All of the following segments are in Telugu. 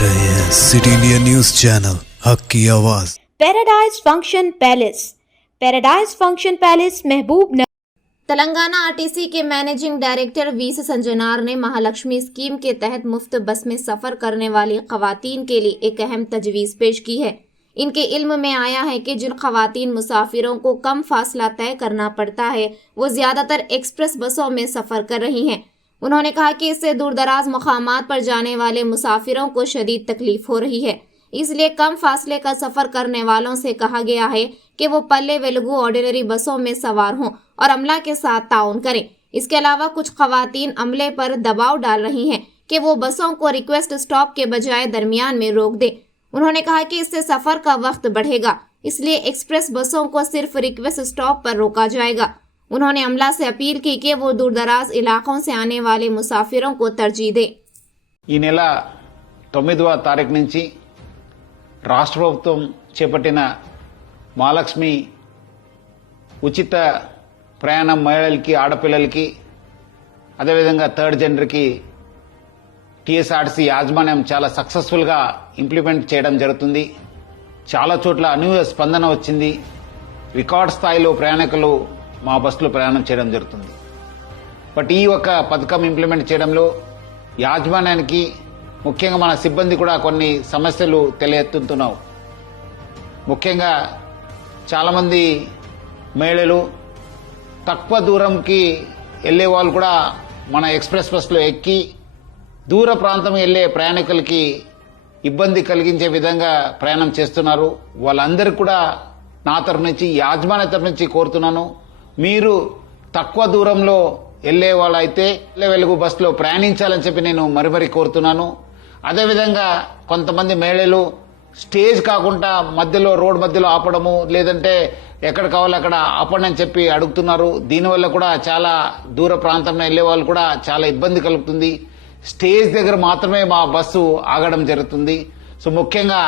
रहे हैं सिटी इंडिया न्यूज चैनल हक की आवाज। पैराडाइज फंक्शन पैलेस महबूब नगर। तेलंगाना आरटीसी के मैनेजिंग डायरेक्टर वीसी संजनार ने महालक्ष्मी स्कीम के तहत मुफ्त बस में सफर करने वाली खवातीन के लिए एक अहम तजवीज़ पेश की है। इनके इल्म में आया है कि जिन खवातीन मुसाफिरों को कम फासला तय करना पड़ता है वो ज़्यादातर एक्सप्रेस बसों में सफ़र कर रही हैं। उन्होंने कहा कि इससे दूरदराज मकामात पर जाने वाले मुसाफिरों को शदीद तकलीफ हो रही है, इसलिए कम फासले का सफ़र करने वालों से कहा गया है कि वो पल्ले वेलुगु ऑर्डिनरी बसों में सवार हों और अमला के साथ ताउन करें। इसके अलावा कुछ खवातीन अमले पर दबाव डाल रही हैं कि वो बसों को रिक्वेस्ट स्टॉप के बजाय दरमियान में रोक दें। उन्होंने कहा कि इससे सफ़र का वक्त बढ़ेगा, इसलिए एक्सप्रेस बसों को सिर्फ रिक्वेस्ट स्टॉप पर रोका जाएगा। उन्होंने अमला से अपील की कि वो दूरदराज इलाकों से आने वाले मुसाफिरों को तरजीह दें। ఈ నెల 9వ తారీఖు నుంచి రాష్ట్ర ప్రభుత్వం చేపట్టిన మహాలక్ష్మి ఉచిత ప్రయాణం మహిళలకి, ఆడపిల్లలకి, అదేవిధంగా థర్డ్ జెండర్కి టీఎస్ఆర్టీసీ యాజమాన్యం చాలా సక్సెస్ఫుల్గా ఇంప్లిమెంట్ చేయడం జరుగుతుంది. చాలా చోట్ల అనూహ్య స్పందన వచ్చింది. రికార్డ్ స్థాయిలో ప్రయాణికులు మా బస్సులో ప్రయాణం చేయడం జరుగుతుంది. బట్ ఈ ఒక పథకం ఇంప్లిమెంట్ చేయడంలో యాజమాన్యానికి, ముఖ్యంగా మన సిబ్బంది కూడా కొన్ని సమస్యలు తెలియెత్తుతున్నావు. ముఖ్యంగా చాలామంది మహిళలు తక్కువ దూరంకి వెళ్లే వాళ్ళు కూడా మన ఎక్స్ప్రెస్ బస్సులో ఎక్కి దూర ప్రాంతం వెళ్లే ప్రయాణికులకి ఇబ్బంది కలిగించే విధంగా ప్రయాణం చేస్తున్నారు. వాళ్ళందరికీ కూడా నా తరఫు నుంచి, యాజమాన్య తరఫు నుంచి కోరుతున్నాను, మీరు తక్కువ దూరంలో వెళ్లే వాళ్ళైతే వెలుగు బస్సులో ప్రయాణించాలని చెప్పి నేను మరీ కోరుతున్నాను. అదేవిధంగా కొంతమంది మహిళలు స్టేజ్ కాకుండా మధ్యలో, రోడ్ మధ్యలో ఆపడము, లేదంటే ఎక్కడ కావాలో అక్కడ ఆపండి అని చెప్పి అడుగుతున్నారు. దీనివల్ల కూడా చాలా దూర ప్రాంతంలో వెళ్లే వాళ్ళు కూడా చాలా ఇబ్బంది కలుగుతుంది. స్టేజ్ దగ్గర మాత్రమే మా బస్సు ఆగడం జరుగుతుంది. సో ముఖ్యంగా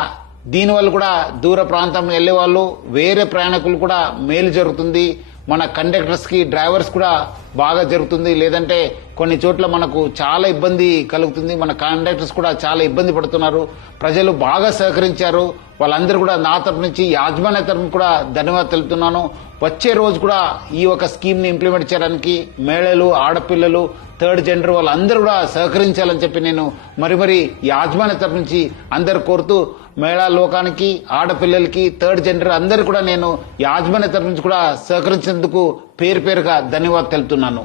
దీనివల్ల కూడా దూర ప్రాంతంలో వెళ్లే వాళ్ళు, వేరే ప్రయాణికులు కూడా మేలు జరుగుతుంది. మన కండక్టర్స్ కి, డ్రైవర్స్ కూడా బాగా జరుగుతుంది. లేదంటే కొన్ని చోట్ల మనకు చాలా ఇబ్బంది కలుగుతుంది. మన కండక్టర్స్ కూడా చాలా ఇబ్బంది పడుతున్నారు. ప్రజలు బాగా సహకరించారు. వాళ్ళందరూ కూడా నా తరఫు నుంచి, యాజమాన్య తరఫు కూడా ధన్యవాదాలు తెలుపుతున్నాను. వచ్చే రోజు కూడా ఈ ఒక స్కీమ్ ని ఇంప్లిమెంట్ చేయడానికి మహిళలు, ఆడపిల్లలు, థర్డ్ జెండర్ వాళ్ళందరూ కూడా సహకరించాలని చెప్పి నేను మరీ యాజమాన్య తరఫు నుంచి అందరు కోరుతూ, మహిళా లోకానికి, ఆడపిల్లలకి, థర్డ్ జెండర్ అందరు కూడా నేను యాజమాన్య తరఫు నుంచి కూడా సహకరించేందుకు పేరుగా ధన్యవాదాలు తెలుపుతున్నాను.